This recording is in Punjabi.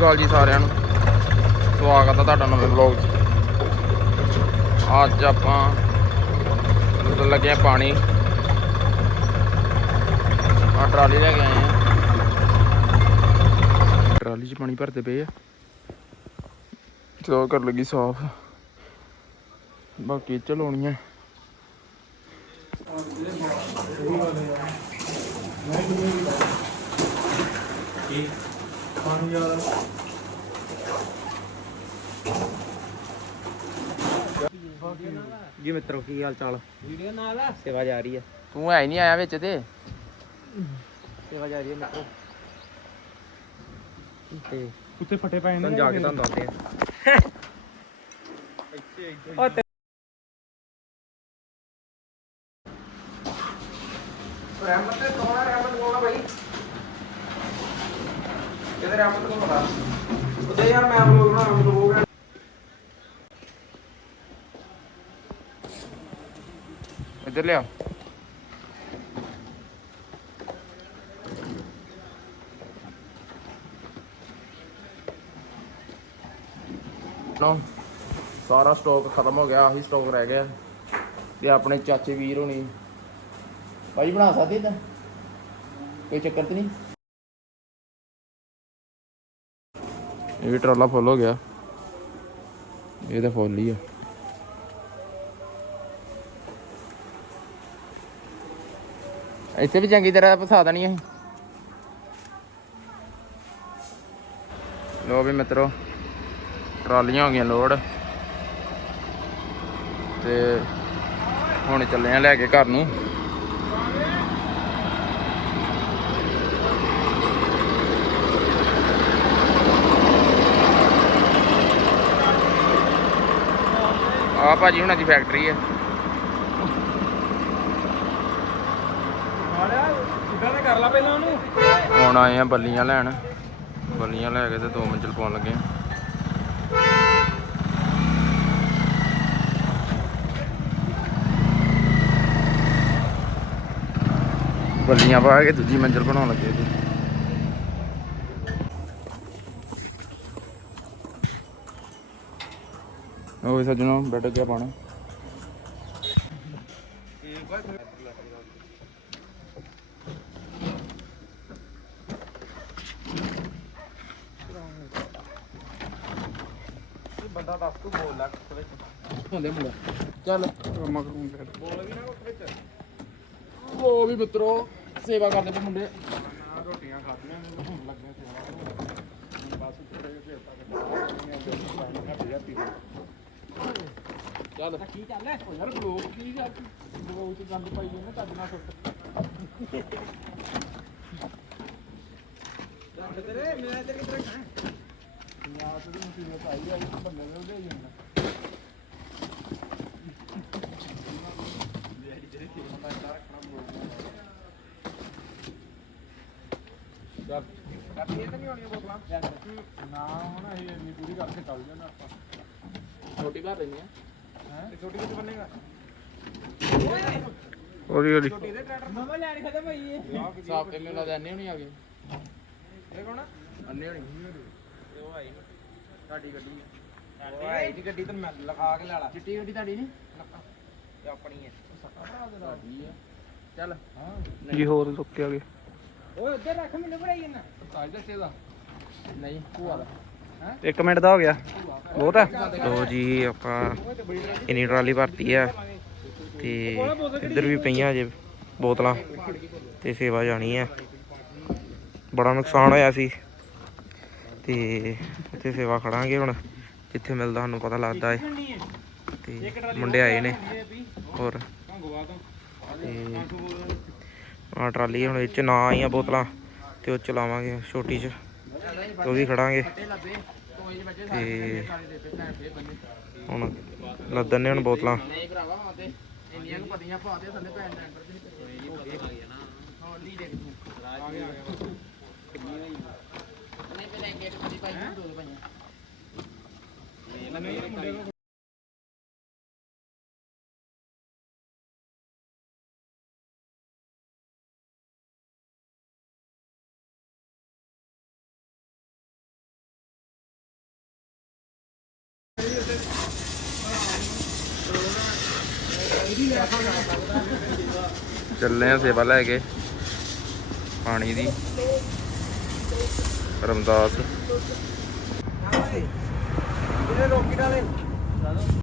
ਅਕਾਲ ਜੀ ਸਾਰਿਆਂ ਨੂੰ। ਸਵਾਗਤ ਹੈ ਤੁਹਾਡਾ ਨਵੇਂ ਵਲੌਗ 'ਚ। ਅੱਜ ਆਪਾਂ ਲੱਗੇ ਆ ਪਾਣੀ। ਆ ਟਰਾਲੀ ਲੈ ਕੇ ਆਏ ਆ। ਟਰਾਲੀ 'ਚ ਪਾਣੀ ਭਰਦੇ ਪਏ ਆ। ਚਲੋ ਕਰ ਲੱਗੀ ਸਾਫ਼। ਬਾਕੀ ਚਲਾਉਣੀਆਂ ਜੀ ਮਿੱਤਰੋ ਕੀ ਹਾਲ ਚਾਲ? ਵੀਡੀਓ ਨਾਲ ਸੇਵਾ ਜਾ ਰਹੀ ਹੈ ਤੂੰ ਹੈ ਨਹੀਂ ਆਇਆ ਵਿੱਚ ਤੇ? ਸੇਵਾ ਜਾ ਰਹੀ ਹੈ ਮਿੱਤਰੋ। ਤੇ ਉੱਤੇ ਫਟੇ ਪਏ ਤੁਹਾਨੂੰ ਜਾ ਕੇ ਤੁਹਾਨੂੰ ਦੱਸਦੇ ਆ ਰਹਿਮਤ ਤੇ ਕੌਣ ਹੈ ਰਹਿਮਤ ਕੌਣ ਹੈ ਭਾਈ ਕਿਹਦੇ ਰਹਿਮਤ ਨੂੰ ਪਤਾ। ਉਹਦੇ ਯਾਰ, ਮੈਂ ਬਲੋਗ ਬਣਾ ਮੈਨੂੰ ਹੋ ਗਿਆ। ਇੱਧਰ ਲਿਆ ਲੋ ਸਾਰਾ ਸਟਾਕ ਖਤਮ ਹੋ ਗਿਆ, ਆਹੀ ਸਟਾਕ ਰਹਿ ਗਿਆ। ਤੇ ਆਪਣੇ ਚਾਚੇ ਵੀਰ ਹੋਣੀ। ਭਾਈ, ਬਣਾ ਸਕਦੇ ਤਾਂ ਕੋਈ ਚੱਕਰ ਤੇ ਨਹੀਂ? ਇਹ ਵੀ ਟਰਾਲਾ ਫੁੱਲ ਹੋ ਗਿਆ। ਇਹ ਤਾਂ ਫੁੱਲ ਹੀ ਆ। ਇੱਥੇ ਵੀ ਚੰਗੀ ਤਰ੍ਹਾਂ ਫਸਾ ਦੇਣੀ ਅਸੀਂ। ਲੋ ਵੀ ਮਿੱਤਰੋ, ਟਰਾਲੀਆਂ ਹੋ ਗਈਆਂ ਲੋਡ। ਤੇ ਹੁਣ ਚੱਲੇ ਆ ਲੈ ਕੇ ਘਰ ਨੂੰ। ਆ ਭਾਜੀ ਹੁਣਾਂ ਦੀ ਫੈਕਟਰੀ ਹੈ ਹੁਣ ਆਏ ਆ ਬੱਲੀਆਂ ਲੈਣ। ਬੱਲੀਆਂ ਲੈ ਕੇ ਤੇ ਦੋ ਮੰਜ਼ਿਲ ਪਾਉਣ ਲੱਗੇ ਬੱਲੀਆਂ ਪਾ ਕੇ ਦੂਜੀ ਮੰਜ਼ਿਲ ਬਣਾਉਣ ਲੱਗੇ ਜੀ। ਉਹ ਸੱਜਣੋ ਬੈਠ ਗਿਆ ਪਾਣਾ ਬੰਦਾ ਦੱਸ ਤੂੰ ਬੋਲ ਲੈ ਵਿੱਚ ਹੁੰਦੇ ਮੁੰਡਾ ਚੱਲ ਮਗਰੋਂ ਫਿਰ ਬੋਲ ਵੀ ਨਾ। ਉੱਥੇ ਵਿੱਚ ਉਹ ਵੀ ਮਿੱਤਰੋ, ਸੇਵਾ ਕਰਦੇ ਪਏ ਮੁੰਡੇ। ਰੋਟੀਆਂ ਖਾਧੀਆਂ ਨੇ ਹੁਣ ਲੱਗੇ ਸੇਵਾ ਬਸ ਥੋੜੇ ਜਿਹੇ ਤੱਕ ਹੱਥ ਹੱਥੀ ਚੱਲ। ਕੀ ਚੱਲ? ਉਹ ਯਾਰ ਬਲੌਗ ਕੀ ਜਾ ਬਲੌਗ ਚ ਗੰਦ ਪਾਈ ਜਾਂਦੇ ਚੱਜ ਨਾਲ ਸੁੱਟ। ਤੇਰੇ ਮੈਂ ਤੇਰੇ ਕਿਧਰ ਖਾਂ ਯਾਰ ਤੇ ਮੁਸੀਬਤ ਆਈ ਆਈ ਬੰਦੇ ਨੇ ਉਹਦੇ ਜਾਂਦਾ ਚੱਲ। ਕਰਦੀ ਤਾਂ ਨਹੀਂ ਹੋਣੀ ਬੋਤਲਾਂ? ਨਾ ਹੁਣ ਅਸੀਂ ਇੰਨੀ ਪੂਰੀ ਕਰਕੇ ਚੱਲ ਜਾਣਾ ਆਪਾਂ। ਲੈਣੀ ਆ ਛੋਟੀ ਕਿੱਥੇ ਬੰਨੇਗਾ ਹੌਲੀ ਹੌਲੀ ਛੋਟੀ ਦੇ ਟਰੈਕਟਰ ਮਮਾ ਲੈਣ ਖਤਮ ਹੋਈ ਏ ਸਾਫ਼ ਤੇ ਮੈਨੂੰ ਲੱਗਦਾ ਅੰਨੇ ਹੋਣੀ ਆ ਗਏ। ਇਹ ਕੌਣ ਅੰਨੇ ਹੋਣੀ। ਤੇ ਉਹ ਆਈ ਨੀ। ਸਾਡੀ ਗੱਡੀ ਹੈ ਉਹ ਆਈ ਦੀ ਗੱਡੀ ਤੇ ਮੈਂ ਲਿਖਾ ਕੇ ਲੈ ਲਾ ਚਿੱਟੀ ਗੱਡੀ ਤੁਹਾਡੀ ਨਹੀਂ ਤੇ ਆਪਣੀ ਹੈ ਤੁਹਾਡੀ ਆ। ਚੱਲ। ਜੀ ਹੋਰ ਰੁਕਿਆ ਗਏ। ਓਏ ਉੱਧਰ ਰੱਖ ਮੈਨੂੰ ਭਰਾਈ ਜਨਾ ਤਾਜ ਦੱਸੇ ਦਾ ਨਹੀਂ ਭੂਆ ਦਾ। ਇੱਕ ਮਿੰਟ ਦਾ ਹੋ ਗਿਆ। ਬਹੁਤ ਹੈ ਲੋ ਜੀ, ਆਪਾਂ ਇਨੀ ਟਰਾਲੀ ਭਰਤੀ ਆ ਤੇ ਇੱਧਰ ਵੀ ਪਈਆਂ ਅਜੇ ਬੋਤਲਾਂ ਤੇ ਸੇਵਾ ਜਾਣੀ ਆ। ਬੜਾ ਨੁਕਸਾਨ ਹੋਇਆ ਸੀ। ਤੇ ਉੱਥੇ ਸੇਵਾ ਖੜਾਂਗੇ ਹੁਣ, ਜਿੱਥੇ ਮਿਲਦਾ ਸਾਨੂੰ ਪਤਾ ਲੱਗਦਾ ਏ। ਤੇ ਮੁੰਡੇ ਆਏ ਨੇ ਹੋਰ। ਤੇ ਆ ਟਰਾਲੀ ਹੁਣ ਇਹ ਚ ਨਾ ਆਈਆਂ ਬੋਤਲਾਂ ਤੇ ਉਹ ਚਲਾਵਾਂਗੇ ਛੋਟੀ ਚ। ਉਹ ਵੀ ਖੜਾਂਗੇ। ਤੇ ਹੁਣ ਲੱਦਣ ਨੇ ਹੁਣ ਬੋਤਲਾਂ। ਨਹੀਂ ਚੱਲੇ ਆ ਸੇਵਾ ਲੈ ਕੇ। ਪਾਣੀ ਦੀ। ਰਮਦਾਸ। ਇਹਨੇ ਰੋਕੀ ਡਾਲੇ